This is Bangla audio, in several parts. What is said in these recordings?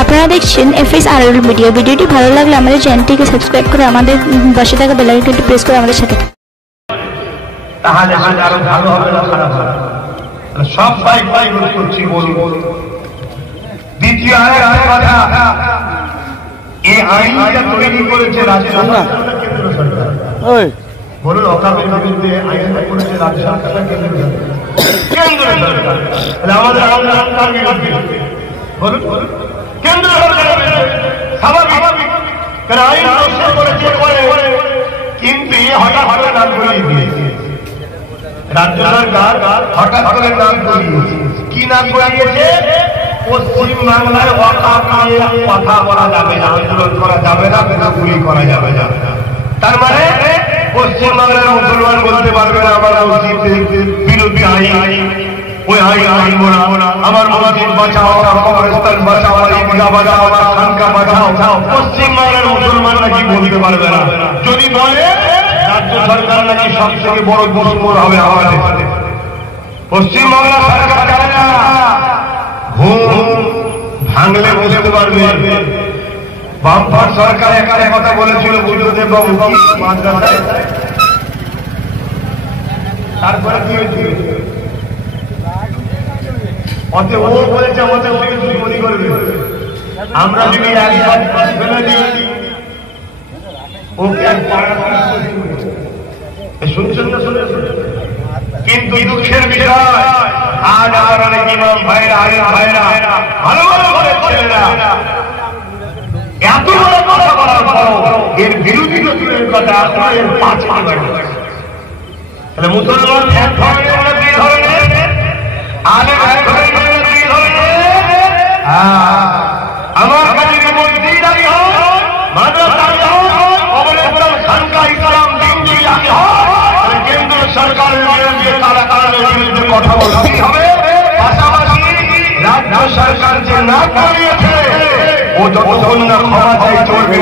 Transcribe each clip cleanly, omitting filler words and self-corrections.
আপনারা দেখছেন FSRL মিডিয়া। ভিডিওটি ভালো লাগলে আমাদের চ্যানেলটিকে সাবস্ক্রাইব করে আমাদের পাশে থাকা বেল আইকনটি প্রেস করে আমাদের সাথে তাহলে আরো ভালো হবে না খারাপ হবে? সব ভাই ভাই করছি বলবো। দ্বিতীয় আরেকটা কথা, এই আইনটা তৈরি করেছে রাজ্য সরকার, কেন্দ্র সরকার। বলুন, অকামের বিরুদ্ধে আইনটা করেছে রাজ্য সরকার, কেন্দ্র সরকার। কেন্দ্র সরকার তাহলে আমাদের বিরুদ্ধে বলুন, কেন্দ্র সরকার স্বাভাবিক, কারণ আইন প্রশ্ন করেছে কিন্তু হঠাৎ করে নাম করিয়ে দিয়েছে রাজ্য সরকার, হঠাৎ করে নাম করিয়েছে। কি নাম করিয়েছে? পশ্চিম বাংলায় কথা বলা যাবে না, আন্দোলন করা যাবে না, গুলি করা যাবে না। তার মানে পশ্চিম বাংলার মুসলমান বলতে পারবে না আমার মসজিদ বিরোধী আইন, ওই আইন মোড়া, আমার মসজিদ বাঁচাও, আমার কবরস্থান বাঁচাও, আমার ঈদগাহ বাঁচাও, আমার খানকা বাঁচাও। পশ্চিম বাংলার মুসলমান নাকি বলতে পারবে না। যদি বলে রাজ্য সরকার নাকি সব থেকে বড় দুশ্মন হবে আমাদের। পশ্চিম বাংলা সরকার জানে না, ঘুম ভাঙলে বুঝতে পারবে। বামফ্রন্ট সরকার এখানে কথা বলেছিল বুদ্ধদেব বাবু মাদ্রাসায়, তারপরে কি হয়েছে? অতএব ও বলেছে আমাদের থেকে দুশ্মনী করবে। আমরা যদি একবার ফেলে দিই ওকে শুনছেন না? কিন্তু দুঃখের বিষয়, আজ আমার অনেক ইমাম ভাইরা, ভাইরা ভালো ভালো করে ছেলেরা এত বড় কথা বলার পর এর বিরোধী নতুনের কথা এর পাঁচে তাহলে মুসলমান এক ধরনের না দুই ধরনের, আলেম এক ধরনের না দুই ধরনের। আমার কাছে মসজিদ আলী হোক, মাদ্রাসা আলী হোক, কবরস্থান খানকা ইসলাম দিনজি আলী হোক, কেন্দ্র সরকারের বিরুদ্ধে কারা কারণের বিরুদ্ধে কথা বলতে হবে। পাশাপাশি রাজ্য সরকার যে না করিয়েছে ও যতক্ষণ না ক্ষমা চাই চলবে,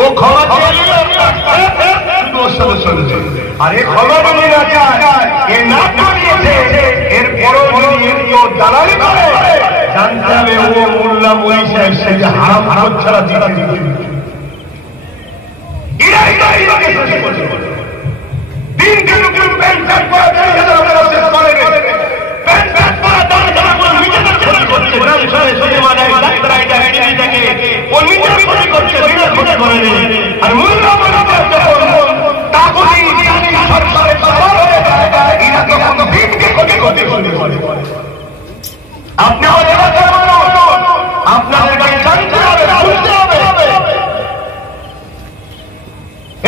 ও ক্ষমা চাইলে আর এ ক্ষমা যদি না চায়, এ না করিয়েছে, এর পরও যদি দালালি করে জানতে হবে ও মোল্লা মলি সাহেব সে যে হারাম হারাম ছাড়া দিতে দিতে দিন কেন কেউ প্যান্ট শার্ট পরা 10,000 টাকা শেষ করে, প্যান্ট শার্ট পরা 10,000 টাকা নিজেদের ক্ষতি করছে। ও নিজের ক্ষতি করছে, নিজের ক্ষতি করে নেই। আর মোল্লা মলি সাহেব যখন তাগুতি সরকারের সবার হয়ে যায়, এরা তখন দিনকে ক্ষতি করতে করে। আপনি আমাদের এলাকার মানুষ, আপনাদের কাছে জানতে হবে, বুঝতে হবে।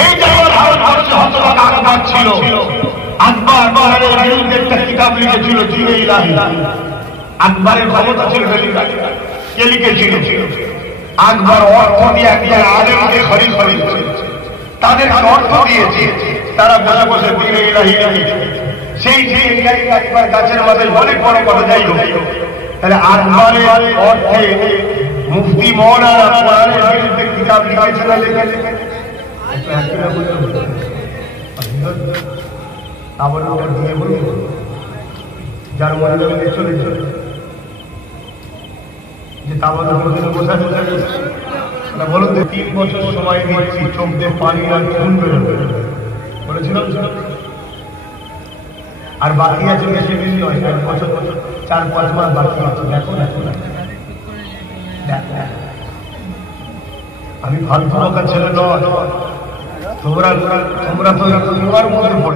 এই জায়গায় ভারতবর্ষে হতভাগা আকবর ছিল। আকবর বাহারের বিরুদ্ধে একটা কিতাব লিখেছিল, জিনে ইলাহি। আকবরের ক্ষমতা ছিল কে লিখেছিল? আকবর অর্থ দিয়ে একজন আলেমকে খরিদ করেছে, তাদের অর্থ দিয়েছে, তারা বসে বসে জিনে ইলাহি লিখেছে। সেই জিনে ইলাহি আকবর গাছের মাথায় অনেক বড় কথা, যাই হোক। তাহলে আকবরের অর্থে মুফতি মওলানা কোরআনের বিরুদ্ধে কিতাব লিখেছে না লিখেছে? আবার ওটা দিয়ে বলুন যার মনে চলে যে তামার বসা না, বলুন 3 বছর সময় দিচ্ছি, চোখ দিয়ে পানি আর খুন বেরোবে বলেছিলাম। আর বাকি আছে বেশি বেশি নয়, 1 বছর 4-5 মাস বাকি আছে। দেখো আমি ফালতু লোকের ছেলে নয়, তোমরা তো তোমার মধ্যে